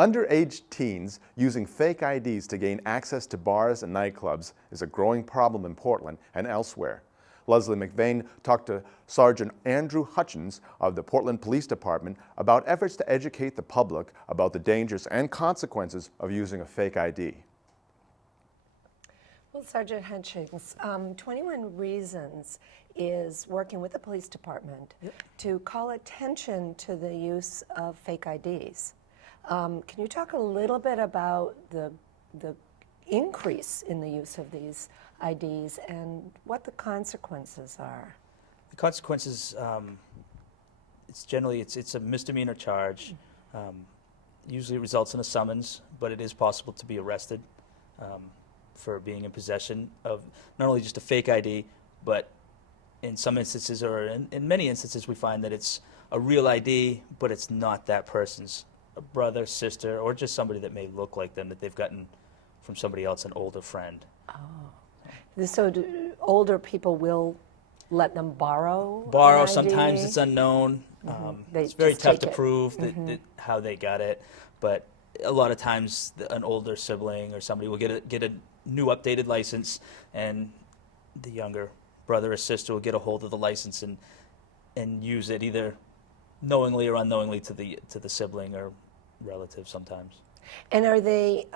Underage teens using fake IDs to gain access to bars and nightclubs is a growing problem in Portland and elsewhere. Leslie McVeigh talked to Sgt Andrew Hutchins of the Portland Police Dept about efforts to educate the public about the dangers and consequences of using a fake ID. Well, Sgt. Hutchins, 21 Reasons is working with the police department to call attention to the use of fake IDs. Can you talk a little bit about the increase in the use of these IDs and what the consequences are? The consequences, it's a misdemeanor charge. Usually it results in a summons, but it is possible to be arrested for being in possession of not only just a fake ID, but in some instances, or in many instances, we find that it's a real ID, but it's not that person's. A brother, sister, or just somebody that may look like them that they've gotten from somebody else, an older friend. Oh. So older people will let them borrow Borrow, an ID? Sometimes it's unknown. It's very tough to prove that how they got it, but a lot of times an older sibling or somebody will get a new updated license, and the younger brother or sister will get a hold of the license and use it either knowingly or unknowingly to the sibling or relative sometimes. And are they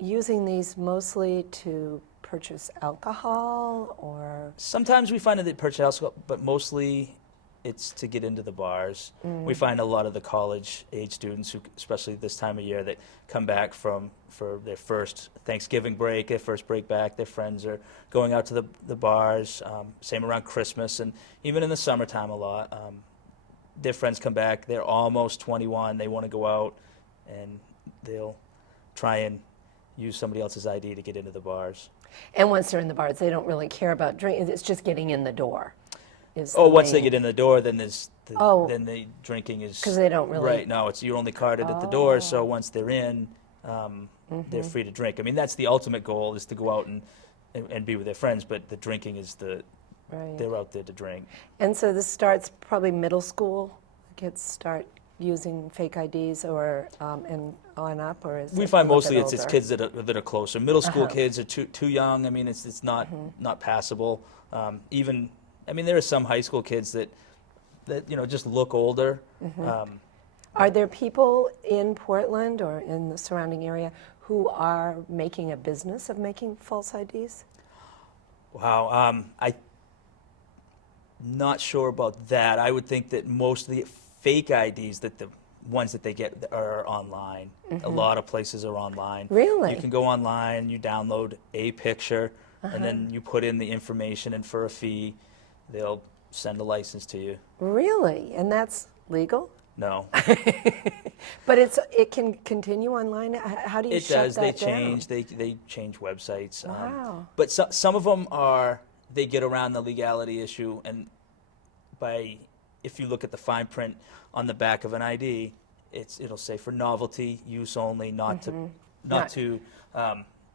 using these mostly to purchase alcohol, or? Sometimes we find that they purchase alcohol, but mostly it's to get into the bars. We find a lot of the college-age students, who, especially this time of year, that come back for their first Thanksgiving break, their first break back. Their friends are going out to the bars. Same around Christmas, and even in the summertime a lot. Their friends come back, they're almost 21, they want to go out, and they'll try and use somebody else's ID to get into the bars. And once they're in the bars, they don't really care about drinking, it's just getting in the door. Once they get in the door, then then the drinking is... Because they don't really... Right, no, you're only carded at the door, so once they're in, they're free to drink. I mean, that's the ultimate goal, is to go out and be with their friends, but the drinking is they're out there to drink. And so this starts probably middle school, kids start using fake IDs, or and on up, or is we it find a little mostly bit it's older? kids that are closer. Middle school kids are too young. I mean, it's not passable. There are some high school kids that just look older. Are there people in Portland or in the surrounding area who are making a business of making false IDs? Wow, I'm not sure about that. I would think that most of the fake IDs, that the ones that they get, are online. A lot of places are online. Really? You can go online, you download a picture, and then you put in the information, and for a fee, they'll send a license to you. Really? And that's legal? No. But it can continue online? How do you shut that down? It does. They change websites. Wow. But some of them they get around the legality issue, and if you look at the fine print on the back of an ID, it'll say for novelty use only, not to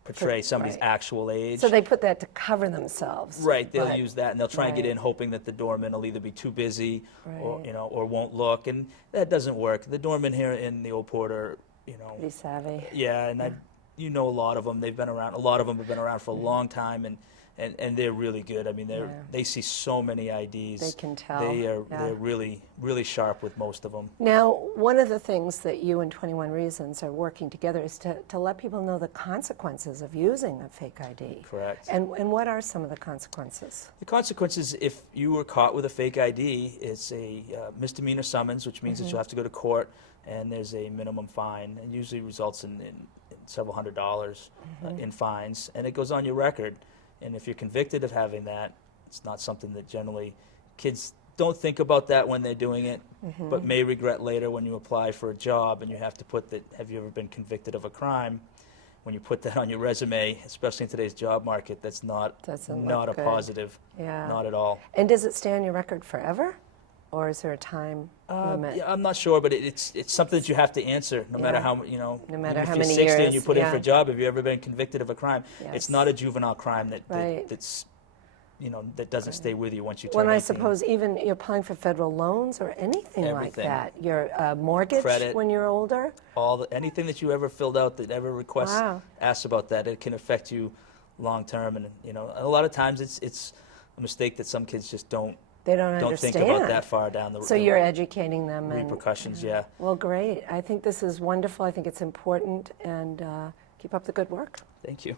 portray somebody's actual age. So they put that to cover themselves. Right, they'll use that, and they'll try and get in hoping that the doorman will either be too busy or won't look, and that doesn't work. The doormen here in the Old Port, Pretty savvy. Yeah, and a lot of them. They've been around. A lot of them have been around for a long time, and they're really good. I mean, they see so many IDs. They can tell. They're really, really sharp with most of them. Now, one of the things that you and 21 Reasons are working together is to let people know the consequences of using a fake ID. Correct. And what are some of the consequences? The consequences, if you were caught with a fake ID, it's a misdemeanor summons, which means that you'll have to go to court, and there's a minimum fine, and usually results in several $100s in fines, and it goes on your record. And if you're convicted of having that, it's not something that generally kids don't think about that when they're doing it, but may regret later when you apply for a job and you have to put that, have you ever been convicted of a crime? When you put that on your resume, especially in today's job market, that's not a positive, not at all. And does it stay on your record forever? Or is there a time limit? Yeah, I'm not sure, but it's something that you have to answer, no matter how no matter how if many you're 60 years, and you put in for a job. Have you ever been convicted of a crime? Yes. It's not a juvenile crime that's that doesn't stay with you once you turn When I 18. suppose even you're applying for federal loans or anything like Everything. that. Your mortgage Credit. when you're older. Anything that you ever filled out that ever requests Wow. asks about that, it can affect you long term, and a lot of times it's a mistake that some kids just don't They don't understand. think about that far down the road. So you're educating them and repercussions. Yeah. Well, great. I think this is wonderful. I think it's important, and keep up the good work. Thank you.